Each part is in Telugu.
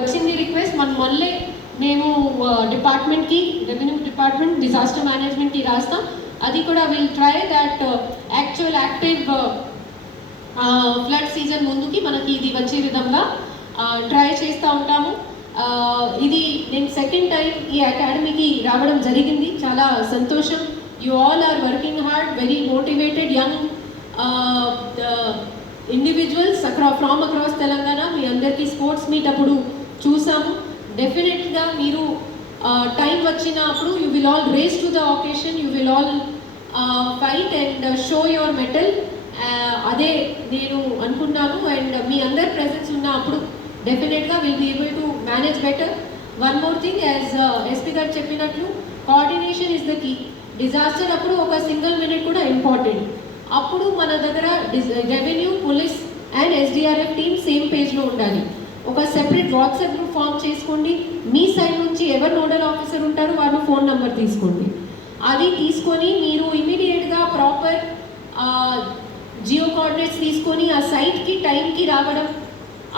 వచ్చింది రిక్వెస్ట్ మళ్ళీ మేము డిపార్ట్మెంట్కి, రెవెన్యూ డిపార్ట్మెంట్, డిజాస్టర్ మేనేజ్మెంట్కి రాస్తాం. అది కూడా will try that active flood season ముందుకి మనకి ఇది వచ్చే విధంగా ట్రై చేస్తూ ఉంటాము. ఇది నేను సెకండ్ టైం ఈ అకాడమీకి రావడం జరిగింది. చాలా సంతోషం. You all are working hard, very motivated young individuals from across Telangana. మీ అందరికీ స్పోర్ట్స్ మీట్ అప్పుడు చూసాము. డెఫినెట్గా మీరు టైం వచ్చినప్పుడు you will all rise to the occasion, you will all fight and show your mettle. అదే నేను అనుకున్నాను. అండ్ మీ అందరి ప్రెజెన్స్ ఉన్న అప్పుడు డెఫినెట్గా will be able to manage better. One more thing, as SP గారు చెప్పినట్లు coordination is the key. Disaster అప్పుడు ఒక సింగిల్ మినిట్ కూడా ఇంపార్టెంట్. అప్పుడు మన దగ్గర revenue, police and SDRF team same పేజ్లో ఉండాలి. ఒక సెపరేట్ వాట్సాప్ గ్రూప్ ఫామ్ చేసుకోండి. మీ సైడ్ నుంచి ఎవరు నోడల్ ఆఫీసర్ ఉంటారో వారు ఫోన్ నెంబర్ తీసుకోండి. అది తీసుకొని మీరు ఇమీడియట్గా ప్రాపర్ జియో కోఆర్డినేట్స్ తీసుకొని ఆ సైట్కి టైంకి రావడం,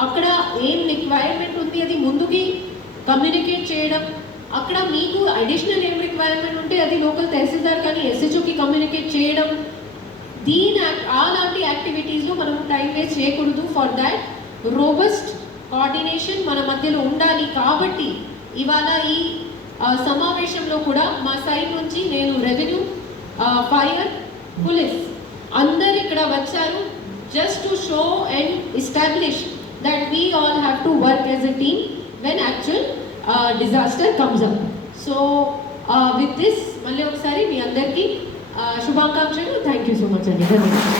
అక్కడ ఏం రిక్వైర్మెంట్ ఉంది అది ముందుకి కమ్యూనికేట్ చేయడం, అక్కడ మీకు అడిషనల్ ఏం రిక్వైర్మెంట్ ఉంటే అది లోకల్ తహసీల్దార్ కానీ ఎస్హెచ్ఓకి కమ్యూనికేట్ చేయడం. అలాంటి యాక్టివిటీస్లో మనం టైం వేస్ట్ చేయకూడదు. ఫర్ దాట్ రోబస్ట్ కోఆర్డినేషన్ మన మధ్యలో ఉండాలి. కాబట్టి ఇవాళ ఈ సమావేశంలో కూడా మా సైడ్ నుంచి నేను రెవెన్యూ, ఫైర్, పోలీస్ అందరు ఇక్కడ వచ్చారు just to show and establish that we all have to work as a team when actual disaster comes up. So with this మళ్ళీ ఒకసారి మీ అందరికీ శుభాకాంక్షలు. థ్యాంక్ యూ సో మచ్ అండి.